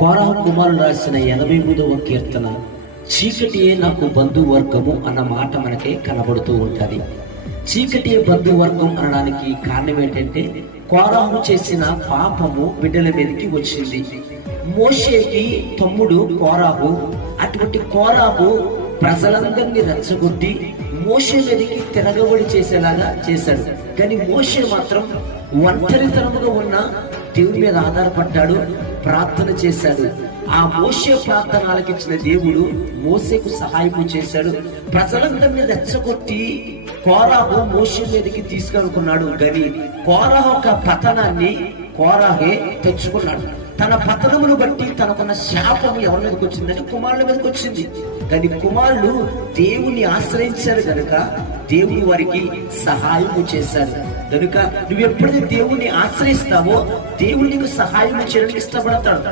కోరహు కుమారుడు రాసిన 88వ కీర్తన, చీకటియే నాకు బంధువర్గము అన్న మాట మనకే కనబడుతూ ఉంటుంది. చీకటియే బంధువర్గం అనడానికి కారణం ఏంటంటే, కోరహు చేసిన పాపము బిడ్డల మీదకి వచ్చింది. మోషేకి తమ్ముడు కోరహు. అటువంటి కోరహు ప్రజలందరినీ రెచ్చగొట్టి మోషే మీదకి తిరగబడి చేసేలాగా చేశాడు. కానీ మోషే మాత్రం ఒంటరితనముగా ఉన్న దేవుని మీద ఆధారపడ్డాడు, ప్రార్థన చేశాడు. ఆ మోషే ప్రార్థన ఆలకించిన దేవుడు మోషేకు సహాయం చేశాడు. ప్రజలందరినీ రెచ్చగొట్టి కోరహు మోషే మీదకి తీసుకెళ్ళుకున్నాడు. కానీ కోరహు ఒక పతనాన్ని కోరహే తెచ్చుకున్నాడు. తన పతనమును బట్టి తనకున్న శాపము ఎవరి మీదకి వచ్చిందంటే కుమారుల మీదకి వచ్చింది. కానీ కుమారులు దేవుని ఆశ్రయించారు కనుక దేవుని వారికి సహాయము చేశారు. కనుక నువ్వు ఎప్పుడైతే దేవుణ్ణి ఆశ్రయిస్తావో దేవుడు నీకు సహాయం చేయడానికి ఇష్టపడతాడు.